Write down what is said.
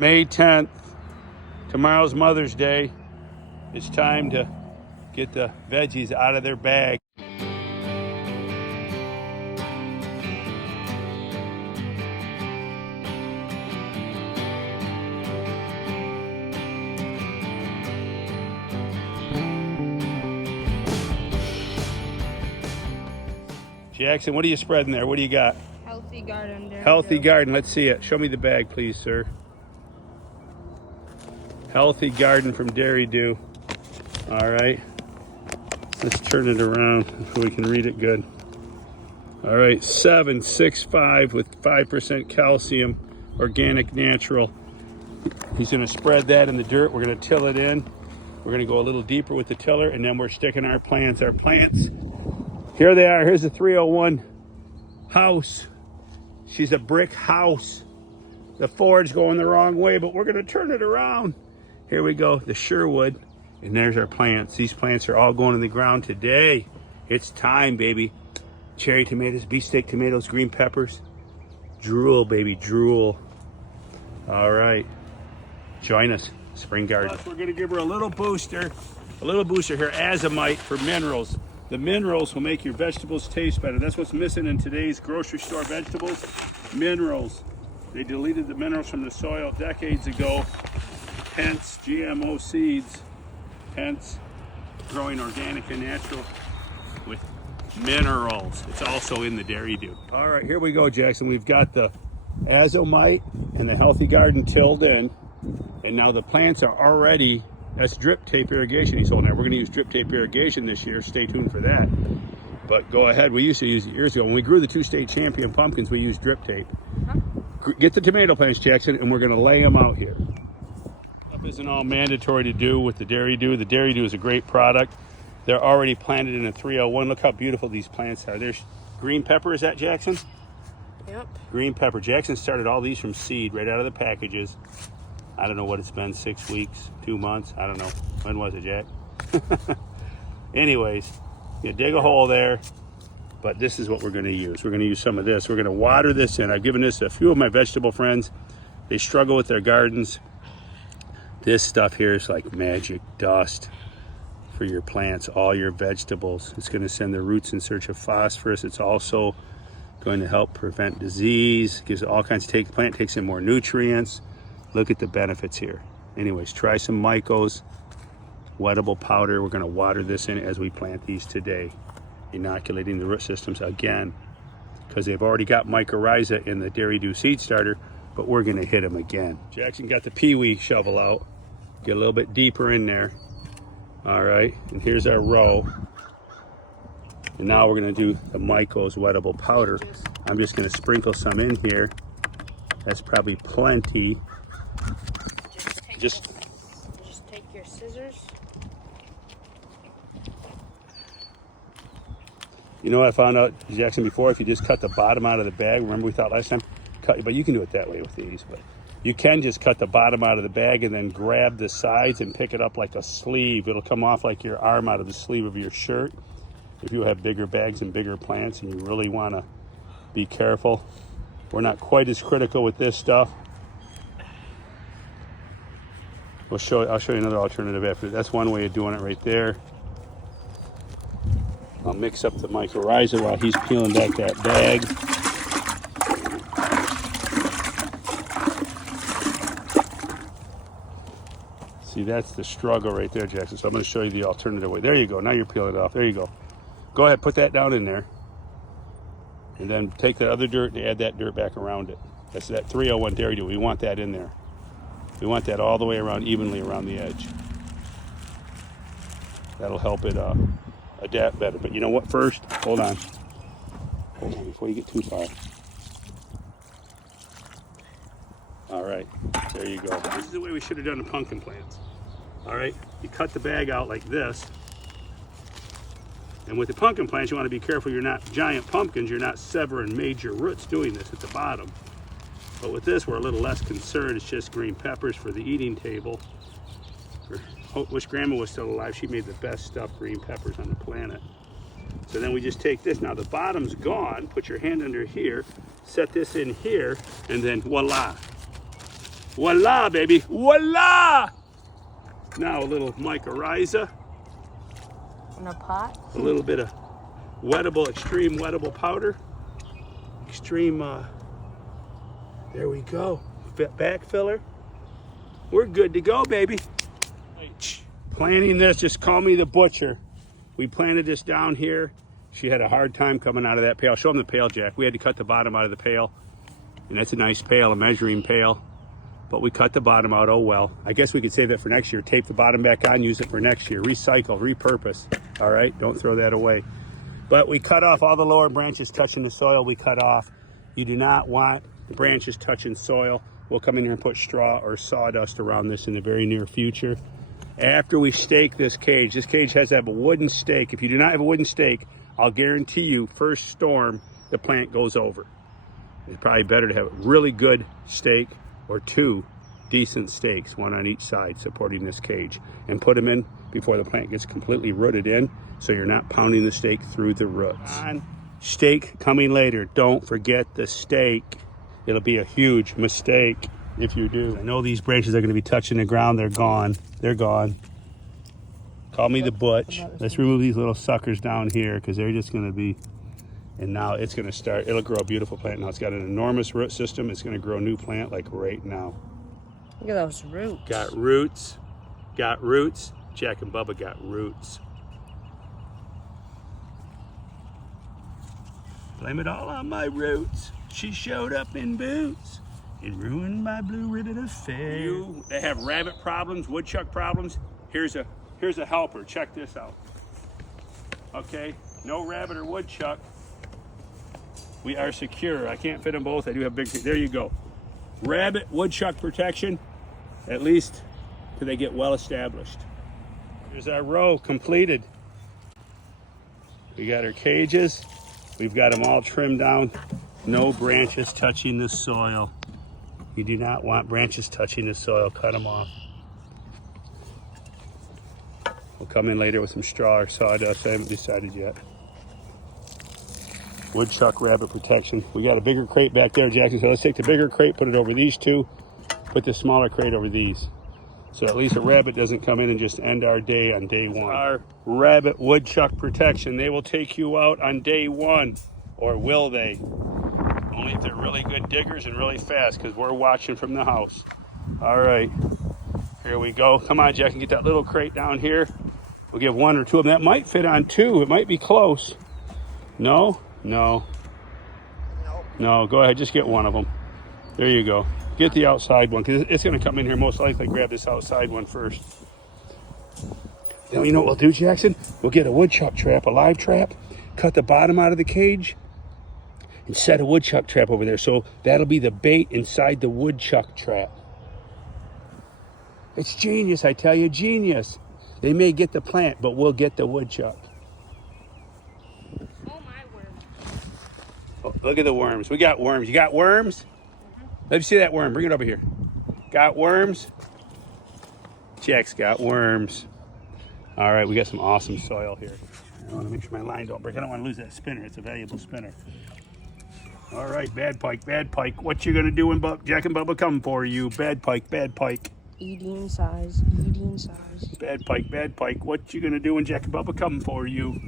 May 10th, tomorrow's Mother's Day. It's time to get the veggies out of their bag. Jackson, what are you spreading there? What do you got? Healthy garden. Healthy garden. Let's see it. Show me the bag, please, sir. Healthy garden from Dairy Do. All right. Let's turn it around so we can read it good. All right. 765 with 5% calcium, organic, natural. He's going to spread that in the dirt. We're going to till it in. We're going to go a little deeper with the tiller, and then we're sticking our plants. Our plants, here they are. Here's the 301 house. She's a brick house. The Ford's going the wrong way, but we're going to turn it around. Here we go, the Sherwood, and there's our plants. These plants are all going in the ground today. It's time, baby. Cherry tomatoes, beefsteak tomatoes, green peppers. Drool, baby, drool. All right, join us, Spring Garden. We're gonna give her a little booster here, 𝐕𝐈𝐃𝐄𝐒 for minerals. The minerals will make your vegetables taste better. That's what's missing in today's grocery store vegetables, minerals. They deleted the minerals from the soil decades ago. Hence GMO seeds, hence growing organic and natural with minerals. It's also in the Dairy Do. All right, here we go, Jackson. We've got the azomite and the Healthy Garden tilled in, and now the plants are already, that's drip tape irrigation he's holding there. We're gonna use drip tape irrigation this year. Stay tuned for that. But go ahead, we used to use it years ago. When we grew the 2 state champion pumpkins, we used drip tape. Get the tomato plants, Jackson, and we're gonna lay them out here. Isn't all mandatory to do with the Dairy Do. The Dairy Do is a great product. They're already planted in a 301. Look how beautiful these plants are. There's green pepper, is that Jackson? Yep. Green pepper. Jackson started all these from seed right out of the packages. I don't know what it's been, 6 weeks, 2 months. I don't know. When was it, Jack? Anyways, you dig a hole there, but this is what we're gonna use. We're gonna use some of this. We're gonna water this in. I've given this to a few of my vegetable friends. They struggle with their gardens. This stuff here is like magic dust for your plants, all your vegetables. It's going to send the roots in search of phosphorus. It's also going to help prevent disease, gives all kinds of, the plant takes in more nutrients. Look at the benefits here. Anyways, try some 𝐕𝐈𝐃𝐄𝐒 wettable powder. We're going to water this in as we plant these today, inoculating the root systems again, because they've already got mycorrhiza in the Dairy Do seed starter, but we're gonna hit them again. Jackson got the Pee-wee shovel out. Get a little bit deeper in there. All right, and here's our row. And now we're gonna do the 𝐕𝐈𝐃𝐄𝐒's wettable powder. I'm just gonna sprinkle some in here. That's probably plenty. Just take your scissors. You know what I found out, Jackson, before? If you just cut the bottom out of the bag, remember we thought last time? But you can do it that way with these, but you can just cut the bottom out of the bag and then grab the sides and pick it up like a sleeve. It'll come off like your arm out of the sleeve of your shirt. If you have bigger bags and bigger plants and you really want to be careful. We're not quite as critical with this stuff. I'll show you another alternative after. That's one way of doing it right there. I'll mix up the mycorrhiza while he's peeling back that bag. See, that's the struggle right there, Jackson. So I'm going to show you the alternative way. There you go. Now you're peeling it off. There you go. Go ahead, put that down in there. And then take that other dirt and add that dirt back around it. That's that 301 Dairy Do. We want that in there. We want that all the way around, evenly around the edge. That'll help it adapt better. But you know what? First, hold on. Hold on before you get too far. All right, there you go. This is the way we should have done the pumpkin plants. All right, you cut the bag out like this. And with the pumpkin plants, you want to be careful you're not giant pumpkins, you're not severing major roots doing this at the bottom. But with this, we're a little less concerned. It's just green peppers for the eating table. Wish Grandma was still alive. She made the best stuffed green peppers on the planet. So then we just take this. Now the bottom's gone. Put your hand under here, set this in here, and then voila. Voila, baby. Voila! Now a little mycorrhiza. In a pot. A little bit of wettable, extreme wettable powder. Extreme, there we go. Back filler. We're good to go, baby. Planting this, just call me the butcher. We planted this down here. She had a hard time coming out of that pail. Show them the pail, Jack. We had to cut the bottom out of the pail. And that's a nice pail, a measuring pail. But we cut the bottom out, oh well. I guess we could save that for next year. Tape the bottom back on, use it for next year. Recycle, repurpose. All right, don't throw that away. But we cut off all the lower branches touching the soil, we cut off. You do not want the branches touching soil. We'll come in here and put straw or sawdust around this in the very near future. After we stake this cage has to have a wooden stake. If you do not have a wooden stake, I'll guarantee you, first storm, the plant goes over. It's probably better to have a really good stake or two decent stakes, one on each side supporting this cage, and put them in before the plant gets completely rooted in, so you're not pounding the stake through the roots. Stake coming later. Don't forget the stake. It'll be a huge mistake if you do. I know these branches are going to be touching the ground. They're gone. They're gone. Call me the butch. Let's remove these little suckers down here because they're just going to be, and now it's going to start. It'll grow a beautiful plant. Now it's got an enormous root system. It's going to grow a new plant like right now. Look at those roots. Got roots. Got roots. Jack and Bubba got roots. Blame it all on my roots. She showed up in boots and ruined my blue ribbon affair. You that have rabbit problems, woodchuck problems, here's a helper. Check this out. Okay, no rabbit or woodchuck. We are secure. I can't fit them both. I do have big, there you go. Rabbit, woodchuck protection, at least till they get well established. Here's our row completed. We got our cages. We've got them all trimmed down. No branches touching the soil. You do not want branches touching the soil. Cut them off. We'll come in later with some straw or sawdust. I haven't decided yet. Woodchuck rabbit protection. We got a bigger crate back there, Jackson. So let's take the bigger crate, put it over these two, put the smaller crate over these. So at least a rabbit doesn't come in and just end our day on day one. Our rabbit woodchuck protection. They will take you out on day one, or will they? Only if they're really good diggers and really fast, because we're watching from the house. All right, here we go. Come on, Jack, and get that little crate down here. We'll give one or two of them. That might fit on two. It might be close. No, no. Nope. No, go ahead, just get one of them. There you go. Get the outside one, because it's going to come in here most likely. Grab this outside one first. Now, you know what we'll do, Jackson? We'll get a woodchuck trap, a live trap, cut the bottom out of the cage, and set a woodchuck trap over there. So that'll be the bait inside the woodchuck trap. It's genius, I tell you, genius. They may get the plant, but we'll get the woodchuck. Oh, my worm. Oh, look at the worms. We got worms. You got worms? Let me see that worm. Bring it over here. Got worms? Jack's got worms. All right, we got some awesome soil here. I want to make sure my line don't break. I don't want to lose that spinner. It's a valuable spinner. All right, bad pike, bad pike. What you gonna do when Jack and Bubba come for you? Bad pike, bad pike. Eating size, eating size. Bad pike, bad pike. What you gonna do when Jack and Bubba come for you?